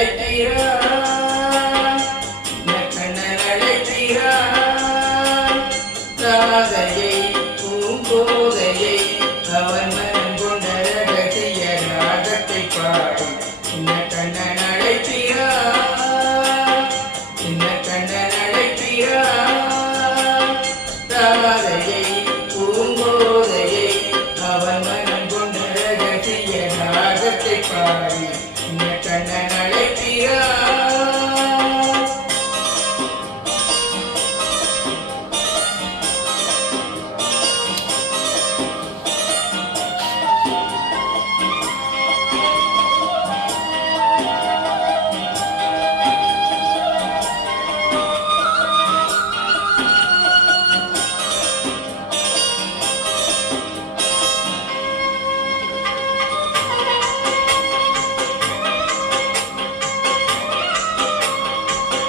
அழைக்கிறான், கண்ணன் அழைக்கிறான். ராதையை பூங்கோதையை அவன் மனம் கொண்ட ரகசிய ராகத்தை பாடி சின்ன கண்ணன் அழைக்கிறான், சின்ன கண்ணன் அழைக்கிறான். ராதையை பூங்கோதையை அவன் மனம் கொண்ட ரகசிய ராகத்தை பாடி சின்ன கண்ணன் அழைக்கிறான்.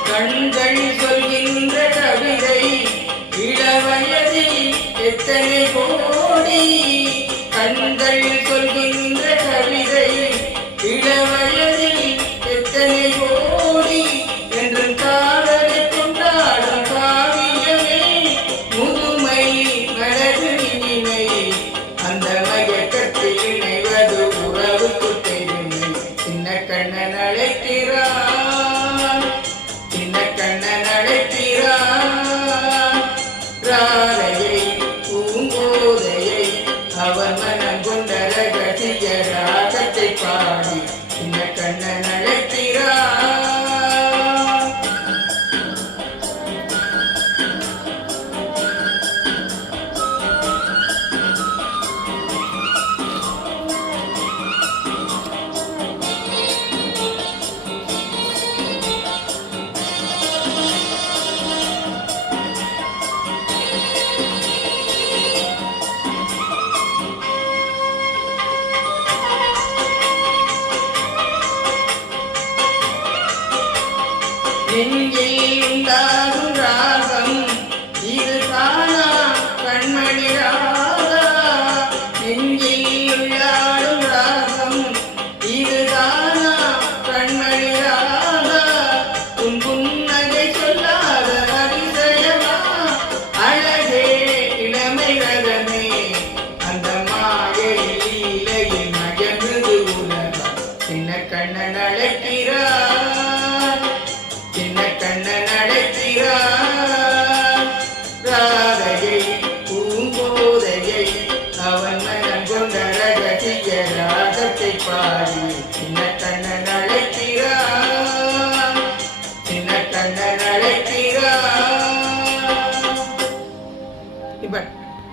கண்கள் சொல்கின்ற கவிதை இளவயதில் எத்தனை கோடி. கண்கள் சொல்கின்ற கவிதை இளவயதில் எத்தனை கோடி. என்று காதலை கொண்டாடும் காவியமே முதுமை மனது இனிமை. அந்த மயக்கத்தில் இணைவது உறவுக்கு பெருமை. சின்ன கண்ணன் அழைக்கிறான், சின்ன கண்ணன் அழைக்கிறான். ராதையை பூங்கோதையை அவன் மனம் கொண்ட ரகசிய ராகத்தை பாடி சின்ன கண்ணன் அழைக்கிறான். நெஞ்சில் உண்டாகும் ராகம் இது தானா கண்மணி ராதா. நெஞ்சில் உள்ளாடும் ராகம் இது தானா கண்மணி ராதா. உன் புன்னகை சொல்லாத அதிசயமா அழகே இளமை ரகமே. அந்த மாயை லீலையில் மயங்குது உலகம். சின்ன கண்ணன் அழைக்கிறான், சின்ன கண்ணன் அழைக்கிறான். ராதையை பூங்கோதையை அவன் மனம் கொண்ட ரகசிய ராகத்தை பாடி சின்ன கண்ணன்